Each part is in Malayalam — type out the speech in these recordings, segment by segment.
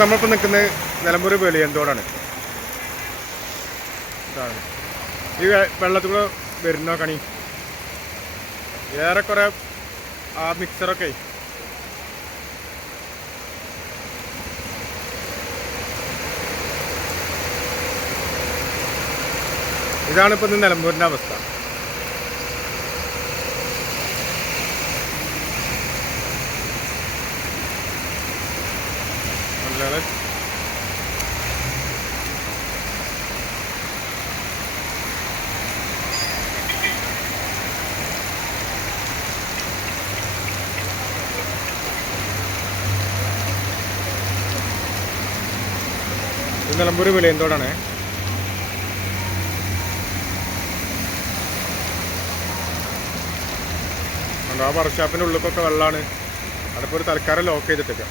നമ്മളിപ്പോൾ നിൽക്കുന്നത് നിലമ്പൂർ വെളിയന്തോടാണ്. ഇതാണ് ഈ വെള്ളത്തിൽ കൂടെ വരുന്ന കണി. ഏറെക്കുറെ ആ മിക്സറൊക്കെ ഇതാണ് ഇപ്പം ഇന്ന് നിലമ്പൂരിൻ്റെ അവസ്ഥ. നിലമ്പൂർ വെളിയന്തോടാണ്. ആ വർക്ക്ഷോപ്പിൻ്റെ ഉള്ളിലൊക്കെ വെള്ളമാണ്. അതിപ്പോൾ ഒരു തൽക്കാലം ലോക്ക് ചെയ്തിട്ടേക്കാം.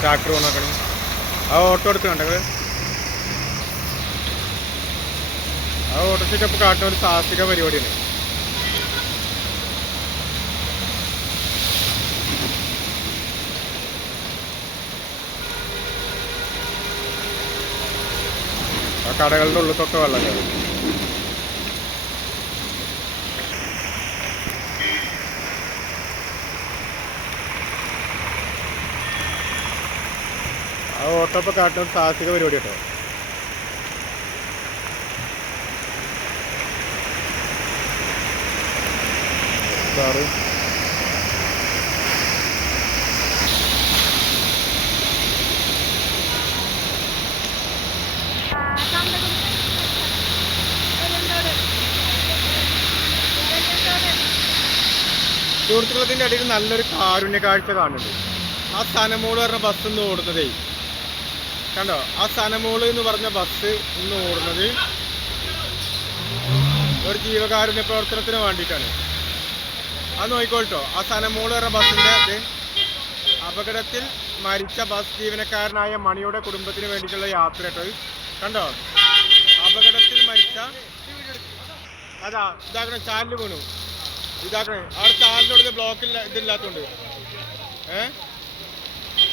ട്രാക്ടർ പോകണ ആ ഓട്ടോ എടുത്ത് കണ്ടത്. ആ ഓട്ടോറിക്ഷയ്ക്ക് ഇപ്പോൾ കാട്ടുന്ന ഒരു സാഹസിക പരിപാടിയാണ്. ആ കടകളുടെ ഉള്ളിലൊക്കെ വെള്ളം കയറും. ആ ഓട്ടോ ഇപ്പോൾ കാട്ടുന്ന ഒരു സാഹസിക പരിപാടി കേട്ടോ. സാറ് സുഹൃത്തുക്കളത്തിൻ്റെ അടിയിൽ നല്ലൊരു കാരുണ്യ കാഴ്ച കാണുന്നുണ്ട്. ആ സനമോള് പറഞ്ഞ ബസ് ഇന്ന് ഓടുന്നതേ കണ്ടോ. ആ സനമോള് എന്ന് പറഞ്ഞ ബസ് ഇന്ന് ഓടുന്നത് ഒരു ജീവകാരുണ്യ പ്രവർത്തനത്തിന് വേണ്ടിയിട്ടാണ്. അത് നോക്കിക്കോട്ടോ. ആ സനമോള് പറഞ്ഞ ബസ്സിൻ്റെ അപകടത്തിൽ മരിച്ച ബസ് ജീവനക്കാരനായ മണിയുടെ കുടുംബത്തിന് വേണ്ടിയിട്ടുള്ള യാത്ര കേട്ടോ. കണ്ടോ, അപകടത്തിൽ മരിച്ച അതാ ഇതാക്കണേ, ചാലിൽ വീണു. ഇതാക്കണേ അവിടെ ചാലിനോട് ബ്ലോക്കില്ല ഇതില്ലാത്തതുകൊണ്ട്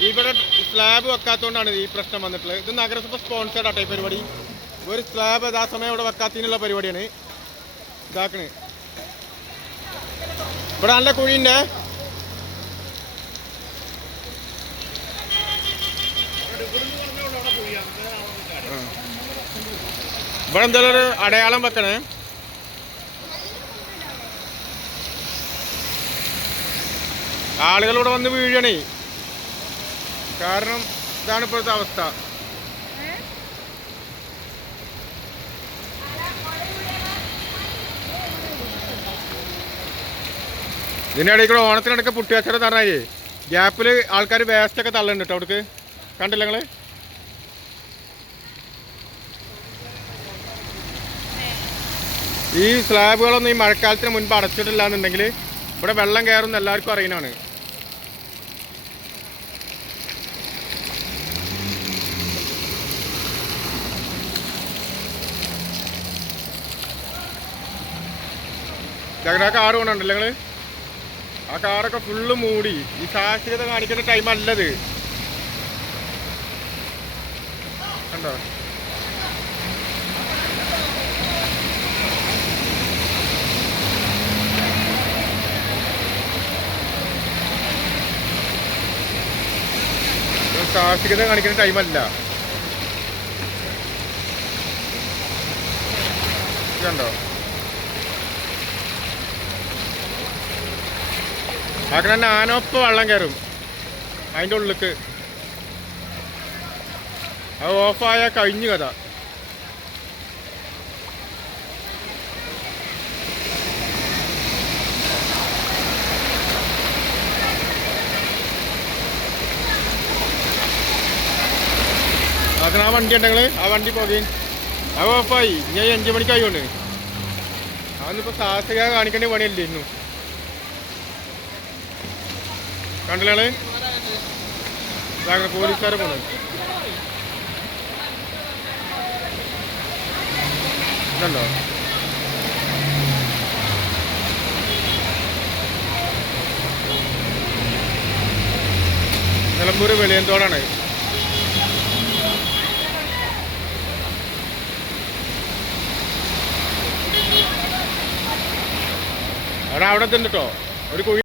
ഇവിടെ സ്ലാബ് വെക്കാത്തതുകൊണ്ടാണ് ഈ പ്രശ്നം വന്നിട്ടുള്ളത്. ഇത് നഗരസഭ സ്പോൺസേഡ് ആട്ടെ ഈ പരിപാടി. ഒരു സ്ലാബ് യഥാ സമയം ഇവിടെ വെക്കാത്തതിനുള്ള പരിപാടിയാണ്. ഇതാക്കണേ ഇവിടെ നല്ല കുഴിയുണ്ട്. ഇവിടെ എന്തായാലും ഒരു അടയാളം വെക്കണേ. ആളുകളിവിടെ വന്ന് വീഴണേ. കാരണം ഇതാണ് ഇപ്പോഴത്തെ അവസ്ഥ. ഇതിൻ്റെ ഇടയിൽ കൂടെ ഓണത്തിനിടയ്ക്ക് പുട്ടിയച്ചട തറഞ്ഞേ ഗ്യാപ്പിൽ ആൾക്കാർ വേസ്റ്റൊക്കെ തള്ളുന്നുണ്ട് കേട്ടോ. അവിടേക്ക് കണ്ടില്ല നിങ്ങൾ? ഈ സ്ലാബുകളൊന്നും ഈ മഴക്കാലത്തിന് മുൻപ് അടച്ചിട്ടില്ല എന്നുണ്ടെങ്കിൽ ഇവിടെ വെള്ളം കയറുന്ന എല്ലാവർക്കും അറിയുന്നതാണ്. ആ കാറ് കൊണ്ടുണ്ടല്ലോ നിങ്ങൾ. ആ കാറൊക്കെ ഫുള്ള് മൂടി. ഈ സാഹസികത കാണിക്കുന്ന ടൈമല്ലത്. കണ്ടോ? സാഹസികത കാണിക്കുന്ന ടൈമല്ല. കണ്ടോ? അങ്ങനെ തന്നെ ആനൊപ്പം വെള്ളം കയറും അതിൻ്റെ ഉള്ളിലേക്ക്. അത് ഓഫായാൽ കഴിഞ്ഞു കഥ. അങ്ങനെ ആ വണ്ടി ഉണ്ടെങ്കിൽ ആ വണ്ടി പോകുകയും അത് ഓഫായി. ഞാൻ 5 മണിക്കായോണ്ട് അതൊന്നിപ്പോൾ സാഹസിക കാണിക്കേണ്ട പണിയല്ലായിരുന്നു. കണ്ടില്ലേ പോലീസുകാരെ പോണത്. ഇതല്ലോ നിലമ്പൂർ വെളിയന്തോടാണ്. അവിടെ എത്തുന്നുണ്ട് കേട്ടോ ഒരു കുഴി.